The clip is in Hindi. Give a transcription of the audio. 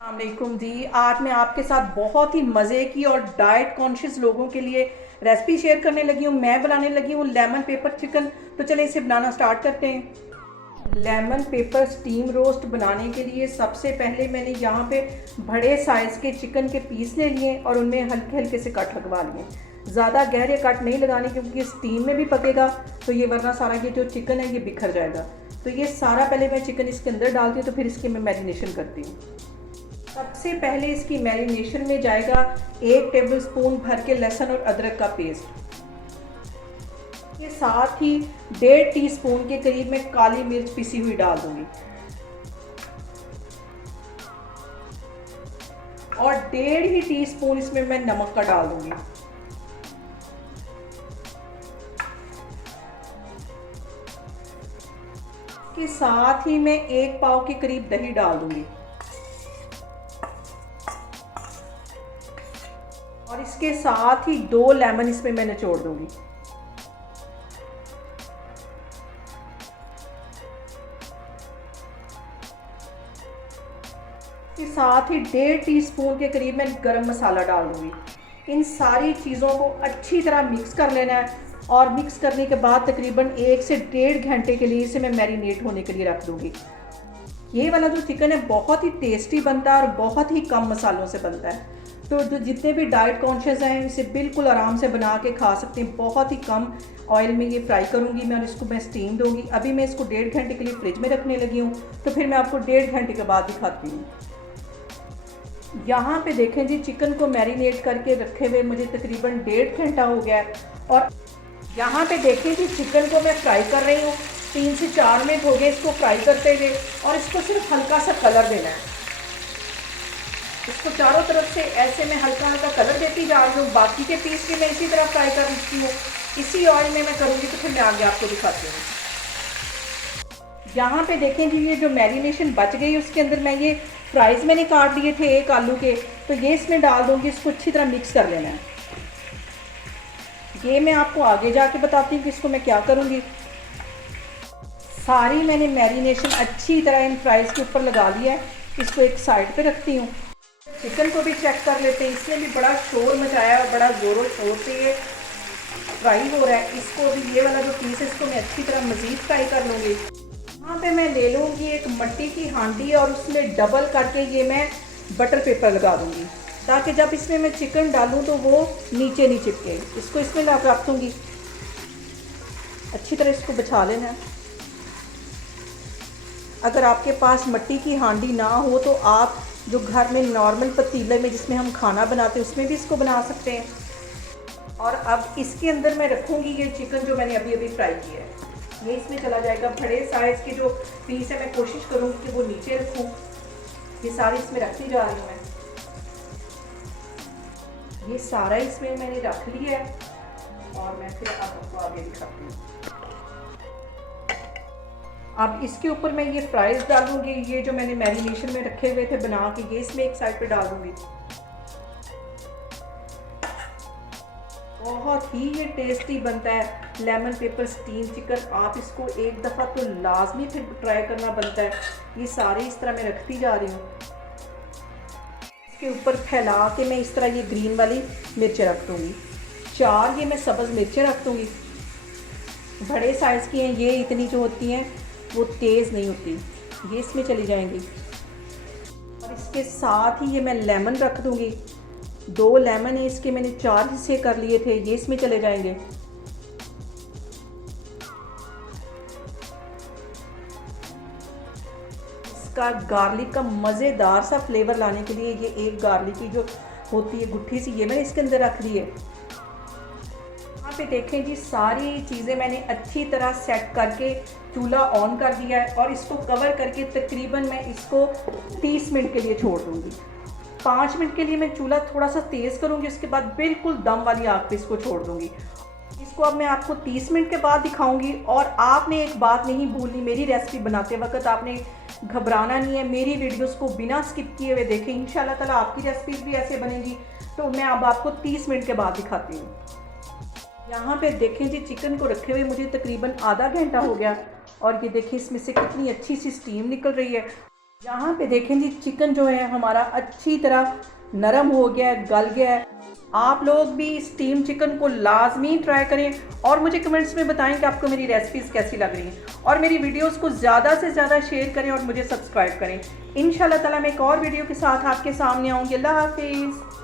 वालेकुम जी। आज मैं आपके साथ बहुत ही मज़े की और डाइट कॉन्शियस लोगों के लिए रेसिपी शेयर करने लगी हूँ। मैं बनाने लगी हूँ लेमन पेपर चिकन। तो चले इसे बनाना स्टार्ट करते हैं। लेमन पेपर स्टीम रोस्ट बनाने के लिए सबसे पहले मैंने यहाँ पे बड़े साइज़ के चिकन के पीस ले लिए और उनमें हल्के हल्के से कट लगवा लिए। ज़्यादा गहरे कट नहीं लगाने क्योंकि स्टीम में भी पकेगा तो ये वरना सारा ये जो चिकन है ये बिखर जाएगा। तो ये सारा पहले मैं चिकन इसके अंदर डालती हूँ तो फिर इसकी मैं मैरिनेशन करती हूँ। सबसे पहले इसकी मैरिनेशन में जाएगा 1 टेबलस्पून भर के लहसुन और अदरक का पेस्ट। ये साथ ही 1.5 टीस्पून के करीब मैं काली मिर्च पिसी हुई डाल दूंगी और 1.5 ही टीस्पून इसमें मैं नमक का डाल दूंगी। के साथ ही मैं 1 पाव के करीब दही डाल दूंगी और इसके साथ ही 2 लेमन इसमें मैं निचोड़ दूंगी। इसके साथ ही 1.5 टीस्पून के करीब मैं गरम मसाला डाल दूंगी। इन सारी चीज़ों को अच्छी तरह मिक्स कर लेना है और मिक्स करने के बाद तकरीबन 1 से 1.5 घंटे के लिए इसे मैं मैरिनेट होने के लिए रख दूंगी। ये वाला जो चिकन है बहुत ही टेस्टी बनता है और बहुत ही कम मसालों से बनता है। तो जो जितने भी डाइट कॉन्शियस हैं इसे बिल्कुल आराम से बना के खा सकते हैं। बहुत ही कम ऑयल में ये फ्राई करूँगी मैं और इसको मैं स्टीम दूँगी। अभी मैं इसको 1.5 घंटे के लिए फ्रिज में रखने लगी हूँ तो फिर मैं आपको 1.5 घंटे के बाद दिखाती हूँ। यहाँ पे देखें जी, चिकन को मैरिनेट करके रखे हुए मुझे तकरीबन 1.5 घंटा हो गया है और यहाँ पे देखें जी, चिकन को मैं फ्राई कर रही हूँ। 3 से 4 मिनट हो गए इसको फ्राई करते हुए और इसको सिर्फ हल्का सा कलर देना है। इसको चारों तरफ से ऐसे मैं हल्का हल्का कलर देती जा रही हूँ। बाकी के पीस भी मैं इसी तरह फ्राई कर लेती हूँ। इसी ऑयल में मैं करूँगी तो फिर मैं आगे आपको दिखाती हूँ। यहाँ पे देखें जी, ये जो मैरिनेशन बच गई उसके अंदर मैं ये फ्राइज़ मैंने काट लिए थे 1 आलू के, तो ये इसमें डाल दूँगी। इसको अच्छी तरह मिक्स कर लेना है। ये मैं आपको आगे जाके बताती हूँ कि इसको मैं क्या करूँगी। सारी मैंने मैरिनेशन अच्छी तरह इन फ्राइज़ के ऊपर लगा लिया है। इसको एक साइड पे रखती हूँ। चिकन को भी चेक कर लेते हैं। इसने भी बड़ा शोर मचाया और बड़ा ज़ोरों शोर से ये फ्राई हो रहा है। इसको भी ये वाला जो पीस है इसको मैं अच्छी तरह मज़ीद फ्राई कर लूँगी। यहाँ पे मैं ले लूँगी एक मिट्टी की हांडी और उसमें डबल करके ये मैं बटर पेपर लगा दूँगी ताकि जब इसमें मैं चिकन डालूँ तो वो नीचे नहीं चिपके। इसको इसमें रख दूँगी। अच्छी तरह इसको बिछा लेना है। अगर आपके पास मिट्टी की हांडी ना हो तो आप जो घर में नॉर्मल पतीले में जिसमें हम खाना बनाते हैं उसमें भी इसको बना सकते हैं। और अब इसके अंदर मैं रखूँगी ये चिकन जो मैंने अभी अभी फ्राई किया है। ये इसमें चला जाएगा। बड़े साइज़ के जो पीस है मैं कोशिश करूँगी कि वो नीचे रखूँ। ये सारे इसमें रखती जा रही हूँ मैं। ये सारा इसमें मैंने रख लिया है और मैं फिर आपको आगे दिखाती हूँ। अब इसके ऊपर मैं ये फ्राइज़ डालूंगी। ये जो मैंने मैरिनेशन में रखे हुए थे बना के, ये इसमें एक साइड पे डाल दूंगी। बहुत ही ये टेस्टी बनता है लेमन पेपर स्टीम चिकन। आप इसको एक दफ़ा तो लाजमी फिर ट्राई करना बनता है। ये सारे इस तरह मैं रखती जा रही हूँ। इसके ऊपर फैला के मैं इस तरह ये ग्रीन वाली मिर्चें रख दूँगी। 4 ये मैं सब्ज़ मिर्चें रख दूँगी। बड़े साइज़ की हैं ये, इतनी जो होती हैं वो तेज़ नहीं होती। ये इसमें चली जाएंगी और इसके साथ ही ये मैं लेमन रख दूँगी। 2 लेमन है इसके, मैंने 4 हिस्से कर लिए थे, ये इसमें चले जाएंगे। इसका गार्लिक का मज़ेदार सा फ्लेवर लाने के लिए ये एक गार्लिक की जो होती है गुट्ठी सी, ये मैंने इसके अंदर रख दी है। यहाँ पे देखें जी, सारी चीज़ें मैंने अच्छी तरह सेट करके चूल्हा ऑन कर दिया है और इसको कवर करके तकरीबन मैं इसको 30 मिनट के लिए छोड़ दूँगी। 5 मिनट के लिए मैं चूल्हा थोड़ा सा तेज़ करूँगी, उसके बाद बिल्कुल दम वाली आग पे इसको छोड़ दूँगी। इसको अब मैं आपको 30 मिनट के बाद दिखाऊँगी। और आपने एक बात नहीं भूलनी, मेरी रेसिपी बनाते वक्त आपने घबराना नहीं है। मेरी वीडियोज़ को बिना स्किप किए हुए देखें। इंशाल्लाह ताला आपकी रेसिपीज़ भी ऐसे बनेंगी। तो मैं अब आपको 30 मिनट के बाद दिखाती हूँ। यहाँ पे देखें जी, चिकन को रखे हुए मुझे तकरीबन आधा घंटा हो गया और ये देखिए इसमें से कितनी अच्छी सी स्टीम निकल रही है। यहाँ पे देखें जी, चिकन जो है हमारा अच्छी तरह नरम हो गया है, गल गया है। आप लोग भी स्टीम चिकन को लाजमी ट्राई करें और मुझे कमेंट्स में बताएं कि आपको मेरी रेसिपीज़ कैसी लग रही हैं, और मेरी वीडियोस को ज़्यादा से ज़्यादा शेयर करें और मुझे सब्सक्राइब करें। इंशाल्लाह ताला मैं एक और वीडियो के साथ आपके सामने आऊँगी। अल्लाह हाफिज़।